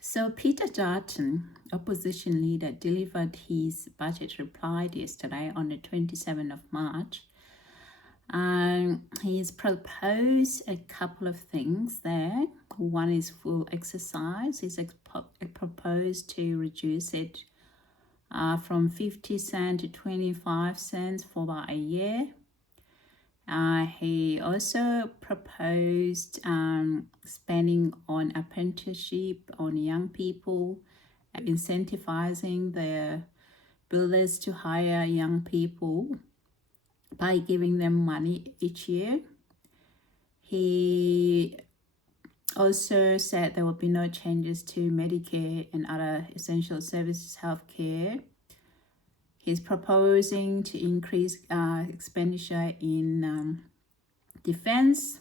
So Peter Dutton, opposition leader, delivered his budget reply yesterday on the 27th of March. He's proposed a couple of things there. One is full exercise. He's proposed to reduce it from 50 cents to 25 cents for about a year. He also proposed spending on apprenticeship on young people, incentivizing the builders to hire young people by giving them money each year. He also said there will be no changes to Medicare and other essential services healthcare. He's proposing to increase expenditure in defense.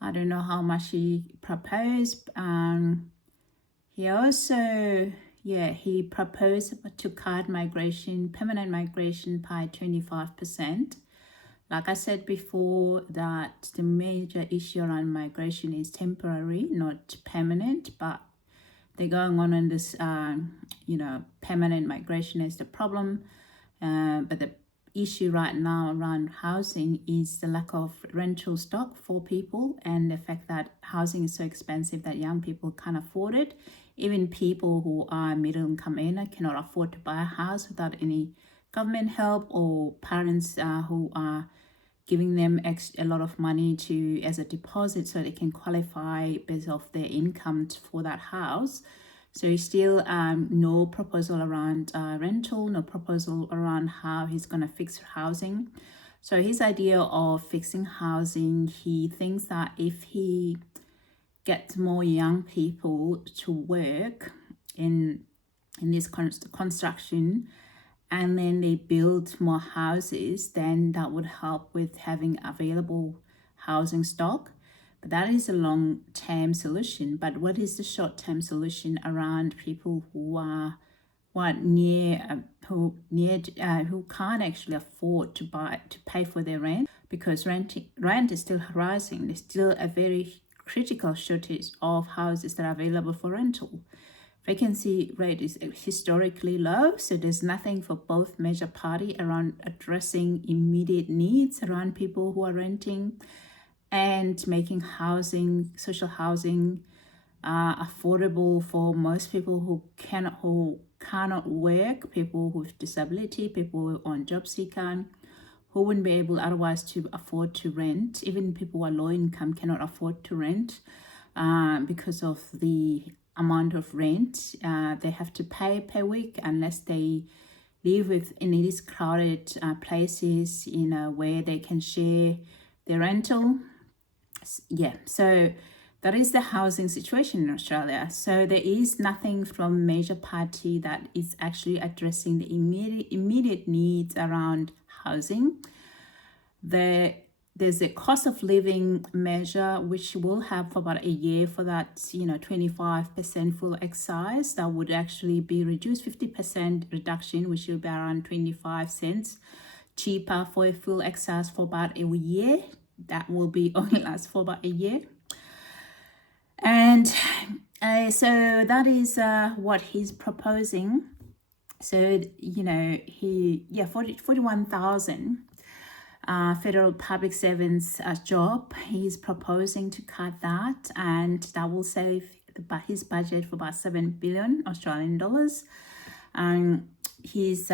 I don't know how much he proposed. He also, he proposed to cut permanent migration by 25%. Like I said before, that the major issue around migration is temporary, not permanent, but they're going on this, permanent migration is the problem. But the issue right now around housing is the lack of rental stock for people, and the fact that housing is so expensive that young people can't afford it. Even people who are middle income earner cannot afford to buy a house without any government help, or parents who are giving them a lot of money as a deposit so they can qualify based off their income for that house. So still no proposal around rental, no proposal around how he's going to fix housing. So his idea of fixing housing, he thinks that if he gets more young people to work in this construction, and then they build more houses, then that would help with having available housing stock. But that is a long-term solution. But what is the short-term solution around people who who can't actually afford to pay for their rent, because rent is still rising. There's still a very critical shortage of houses that are available for rental. Vacancy rate is historically low, so there's nothing for both major parties around addressing immediate needs around people who are renting and making social housing affordable for most people who cannot work, people with disability, people on job seeker, who wouldn't be able otherwise to afford to rent. Even people who are low income cannot afford to rent because of the amount of rent they have to pay per week, unless they live in these crowded places, where they can share their rental. So that is the housing situation in Australia. So there is nothing from major party that is actually addressing the immediate needs around housing. There's a cost of living measure which will have for about a year for that 25% full excise. That would actually be reduced, 50% reduction, which will be around 25 cents cheaper for a full excise for about a year. That will be only last for about a year. And so that is what he's proposing. So 41,000 federal public servants job. He's proposing to cut that, and that will save his budget for about 7 billion Australian dollars. He's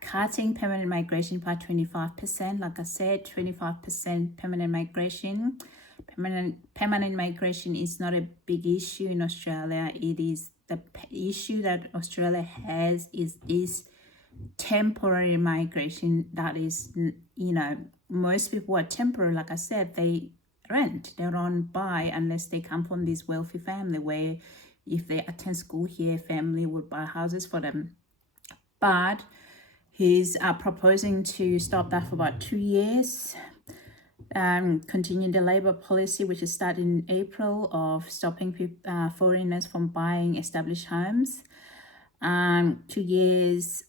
cutting permanent migration by 25%. Like I said, 25% permanent migration. Permanent migration is not a big issue in Australia. It is the issue that Australia has is temporary migration. That is, most people are temporary. Like I said, they rent, they don't buy unless they come from this wealthy family, where if they attend school here, family would buy houses for them. But he's proposing to stop that for about 2 years. Continue the Labour policy, which is started in April, of stopping foreigners from buying established homes. 2 years.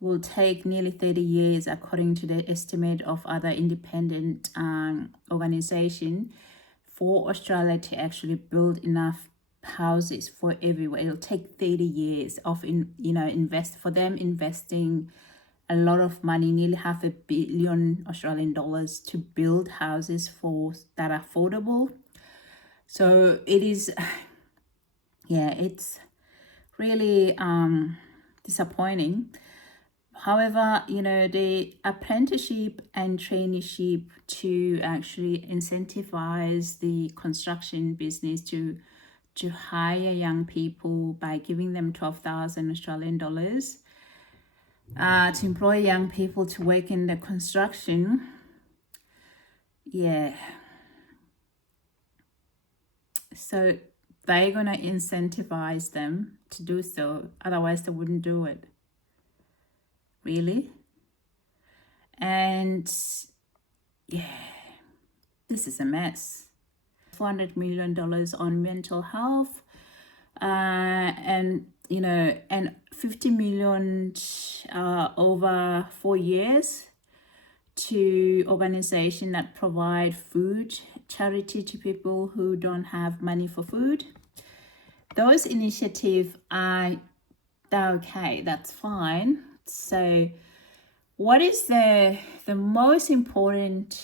will take nearly 30 years according to the estimate of other independent organization for Australia to actually build enough houses for everywhere. It'll take 30 years of investing a lot of money, nearly $500 million Australian dollars, to build houses that are affordable. So it is, yeah, it's really disappointing. However, the apprenticeship and traineeship to actually incentivize the construction business to hire young people by giving them 12,000 Australian dollars to employ young people to work in the construction. Yeah. So they're going to incentivize them to do so. Otherwise, they wouldn't do it. Really? And yeah, this is a mess. $400 million on mental health, and and 50 million over 4 years to organizations that provide food charity to people who don't have money for food. Those initiatives are okay, that's fine. So what is the most important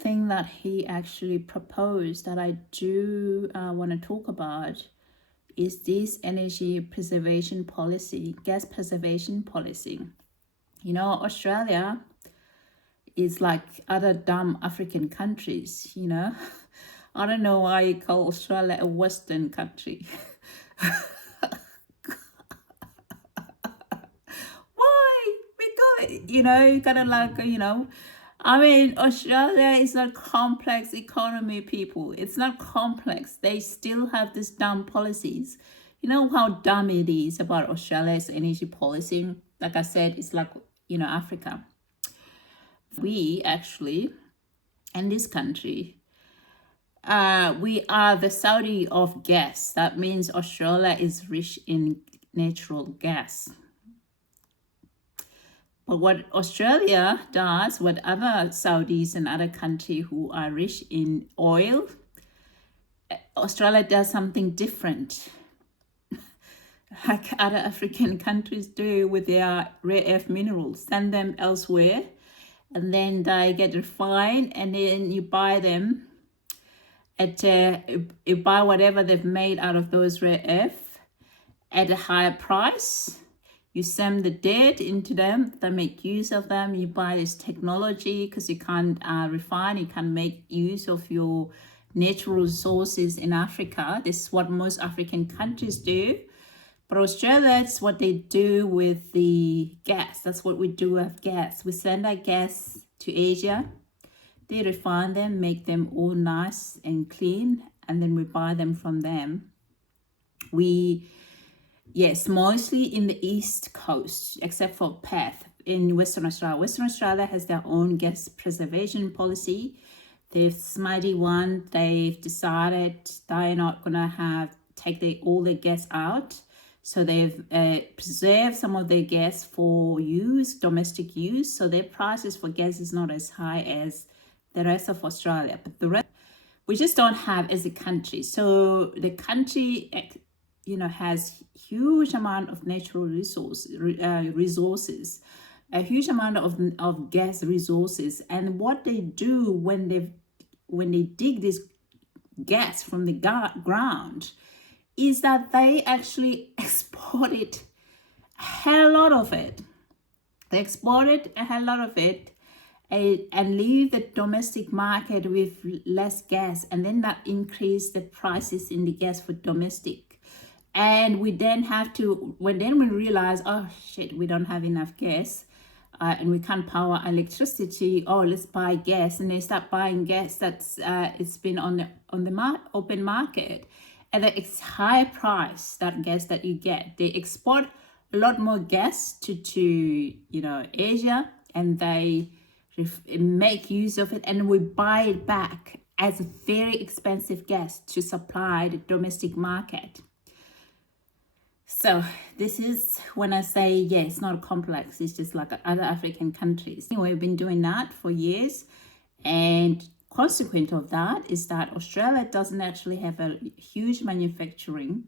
thing that he actually proposed that I do want to talk about is this energy preservation policy, gas preservation policy. Australia is like other dumb African countries, I don't know why you call Australia a Western country. Why? Because, kind of like, Australia is a complex economy, people. It's not complex. They still have these dumb policies. You know how dumb it is about Australia's energy policy? Like I said, it's like, Africa. We actually, in this country, we are the Saudi of gas. That means Australia is rich in natural gas. But what Australia does, what other Saudis and other countries who are rich in oil, Australia does something different. Like other African countries do with their rare earth minerals, send them elsewhere, and then they get refined, and then you buy them you buy whatever they've made out of those rare earth at a higher price. You send the debt into them, they make use of them. You buy this technology because you can't refine, you can't make use of your natural resources in Africa. This is what most African countries do. But Australia, that's what they do with the gas. That's what we do with gas. We send our gas to Asia. They refine them, make them all nice and clean, and then we buy them from them. Yes, mostly in the East Coast, except for Perth in Western Australia. Western Australia has their own gas preservation policy. They've smarty one. They've decided they're not gonna take all the gas out. So they've preserved some of their gas for use, domestic use. So their prices for gas is not as high as the rest of Australia. But the rest, we just don't have as a country. So the country, has huge amount of natural resources, a huge amount of gas resources. And what they do when they dig this gas from the ground is that they actually exported a hell lot of it. They exported a hell lot of it and leave the domestic market with less gas, and then that increased the prices in the gas for domestic. And we then we realize, oh shit, we don't have enough gas, and we can't power electricity. Oh, let's buy gas, and they start buying gas that's it's been on the open market at a high price. That gas that you get, they export a lot more gas to Asia, and they make use of it, and we buy it back as very expensive gas to supply the domestic market. So this is when I say, yeah, it's not complex. It's just like other African countries. Anyway, we've been doing that for years. And consequent of that is that Australia doesn't actually have a huge manufacturing.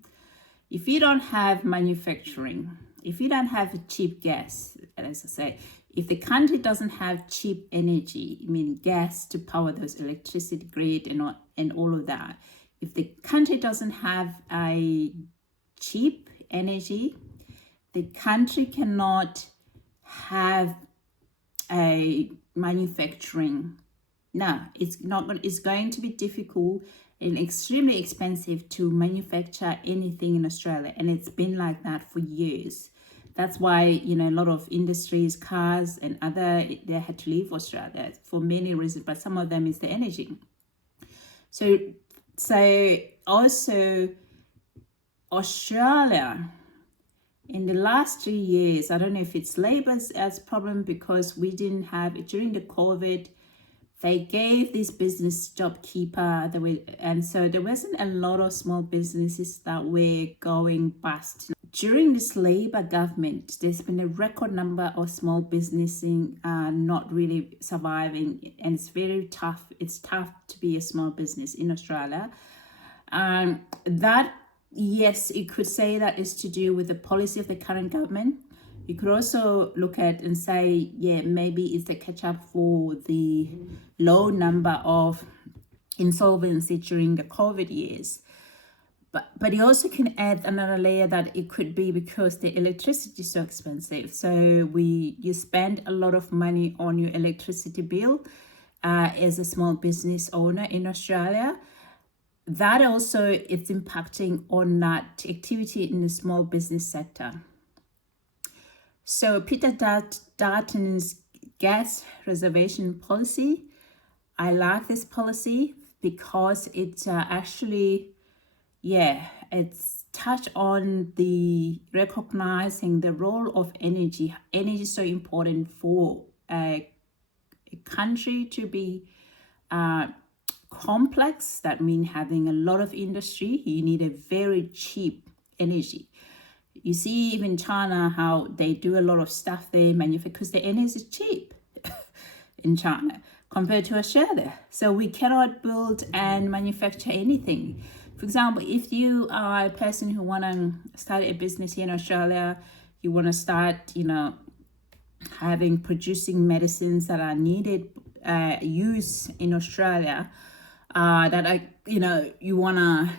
If you don't have manufacturing, if you don't have cheap gas, as I say, if the country doesn't have cheap energy, I mean gas to power those electricity grid and all of that, if the country doesn't have a cheap energy, the country cannot have a manufacturing. No, it's not. It's going to be difficult and extremely expensive to manufacture anything in Australia, and it's been like that for years. That's why, you know, a lot of industries, cars and other, they had to leave Australia for many reasons, but some of them is the energy. So also Australia in the last 3 years, I don't know if it's Labor's as problem, because we didn't have it during the COVID. They gave this business JobKeeper, and so there wasn't a lot of small businesses that were going bust. During this Labour government, there's been a record number of small businesses not really surviving, and it's very tough. It's tough to be a small business in Australia. That, yes, you could say that is to do with the policy of the current government. You could also look at and say, yeah, maybe it's the catch up for the low number of insolvency during the COVID years. But you also can add another layer that it could be because the electricity is so expensive. So you spend a lot of money on your electricity bill as a small business owner in Australia. That also is impacting on that activity in the small business sector. So Peter Dutton's gas reservation policy, I like this policy because it's actually, yeah, it's touched on the recognizing the role of energy. Energy is so important for a country to be complex. That means having a lot of industry. You need a very cheap energy. You see even China, how they do a lot of stuff they manufacture because the energy is cheap in China compared to Australia. So we cannot build and manufacture anything. For example, if you are a person who want to start a business here in Australia, you want to start, you know, producing medicines that are needed, use in Australia, that are, you know, you want to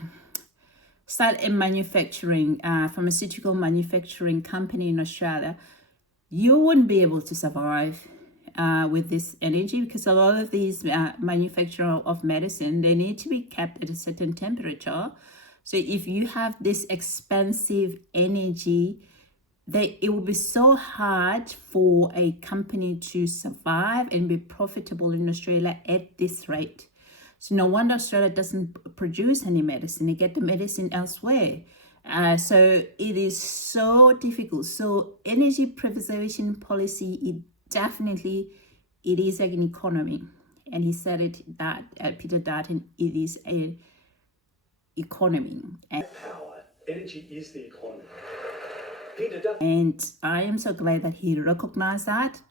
start a manufacturing, pharmaceutical manufacturing company in Australia, you wouldn't be able to survive with this energy, because a lot of these manufacturers of medicine, they need to be kept at a certain temperature. So if you have this expensive energy, it will be so hard for a company to survive and be profitable in Australia at this rate. So no wonder Australia doesn't produce any medicine. They get the medicine elsewhere. So it is so difficult. So energy preservation policy, it is like an economy. And he said it that Peter Dutton, it is an economy. And power. Energy is the economy. And I am so glad that he recognized that.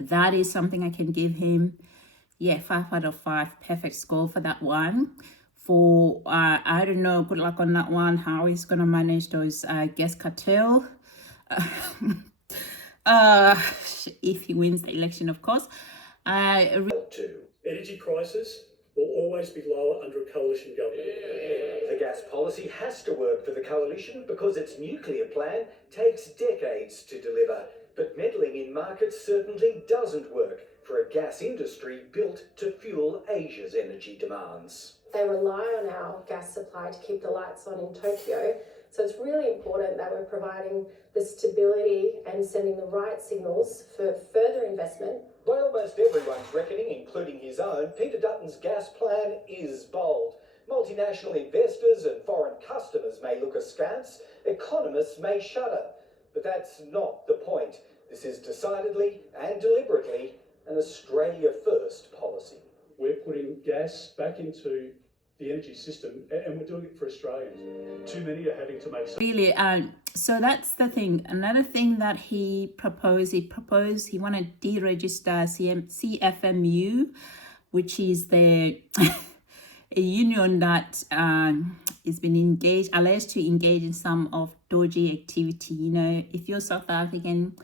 That is something I can give him. Yeah, 5 out of 5, perfect score for that one. For I don't know, good luck on that one. How he's gonna manage those gas cartel. If he wins the election, of course. Energy prices will always be lower under a coalition government. The gas policy has to work for the coalition because its nuclear plan takes decades to deliver. But meddling in markets certainly doesn't work for a gas industry built to fuel Asia's energy demands. They rely on our gas supply to keep the lights on in Tokyo. So it's really important that we're providing the stability and sending the right signals for further investment. By almost everyone's reckoning, including his own, Peter Dutton's gas plan is bold. Multinational investors and foreign customers may look askance, economists may shudder. But that's not the point. This is decidedly and deliberately an Australia-first policy. We're putting gas back into the energy system, and we're doing it for Australians. Too many are having to make some Really, so that's the thing. Another thing that he proposed, he wanted to deregister CFMU, which is the a union that has been alleged to engage in some of dodgy activity. You know, if you're South African,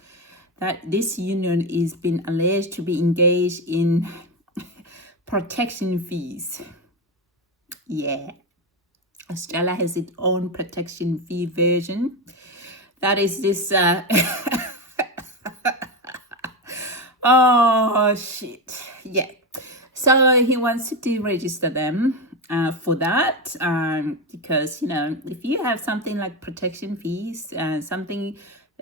that this union is been alleged to be engaged in protection fees. Yeah. Australia has its own protection fee version. That is this oh shit. Yeah. So he wants to deregister them for that, because, you know, if you have something like protection fees, something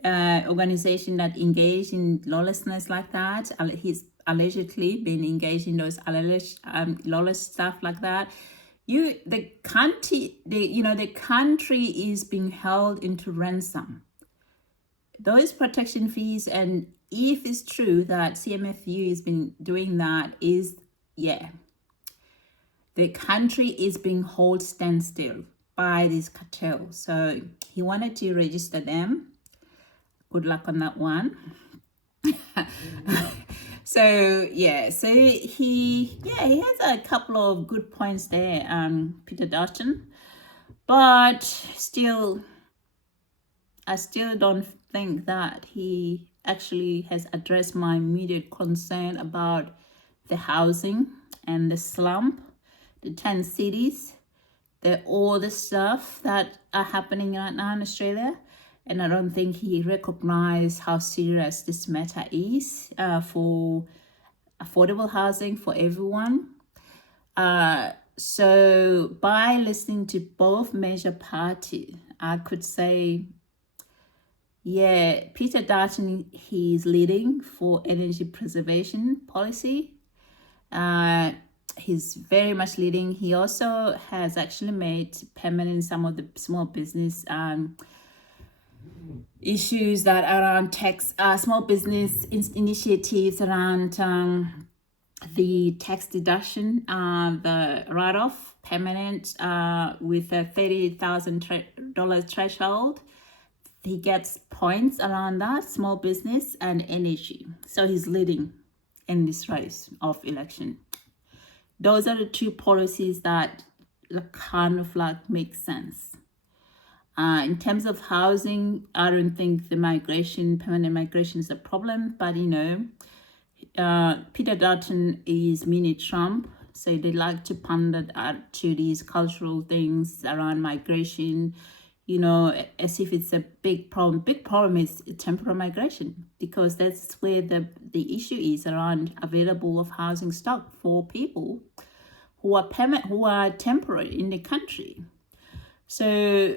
organization that engage in lawlessness like that, he's allegedly been engaged in those lawless stuff like that. The country is being held into ransom. Those protection fees, and if it's true that CMFU has been doing that, the country is being held standstill by this cartel. So he wanted to register them. Good luck on that one. So he has a couple of good points there, Peter Dutton, but I still don't think that he actually has addressed my immediate concern about the housing and the slump, the 10 cities, all the stuff that are happening right now in Australia. And I don't think he recognized how serious this matter is for affordable housing for everyone. So by listening to both major parties, I could say, yeah, Peter Dutton, he's leading for energy preservation policy. He's very much leading. He also has actually made permanent some of the small business issues that are around tax, small business initiatives around the tax deduction, the write-off permanent with a $30,000 threshold. He gets points around that, small business and energy. So he's leading in this race of election. Those are the two policies that kind of like make sense. In terms of housing, I don't think the permanent migration is a problem, but you know, Peter Dutton is mini Trump, so they like to pander to these cultural things around migration, you know, as if it's a big problem. Big problem is temporary migration, because that's where the issue is around available of housing stock for people who are temporary in the country. So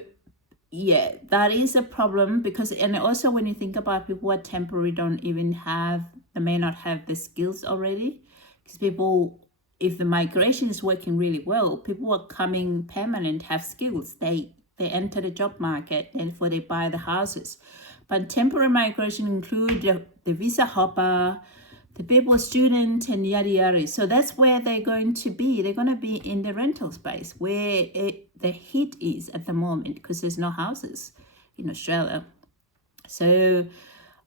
yeah, that is a problem, because, and also when you think about people who are temporary, they may not have the skills already, because people, if the migration is working really well, people who are coming permanent have skills. They enter the job market, and therefore they buy the houses. But temporary migration include the visa hopper, the people student, and yada yada. So that's where they're going to be. They're going to be in the rental space where the heat is at the moment, because there's no houses in Australia. So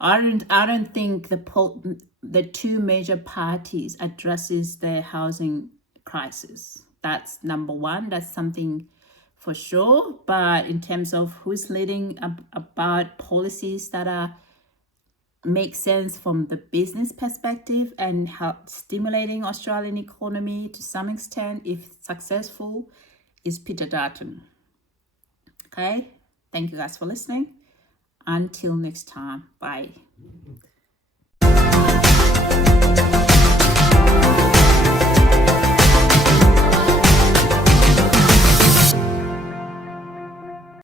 I don't think the two major parties addresses the housing crisis. That's number one. That's something for sure. But in terms of who's leading about policies that make sense from the business perspective and help stimulating Australian economy to some extent, if successful, is Peter Dutton. Okay, thank you guys for listening. Until next time, bye.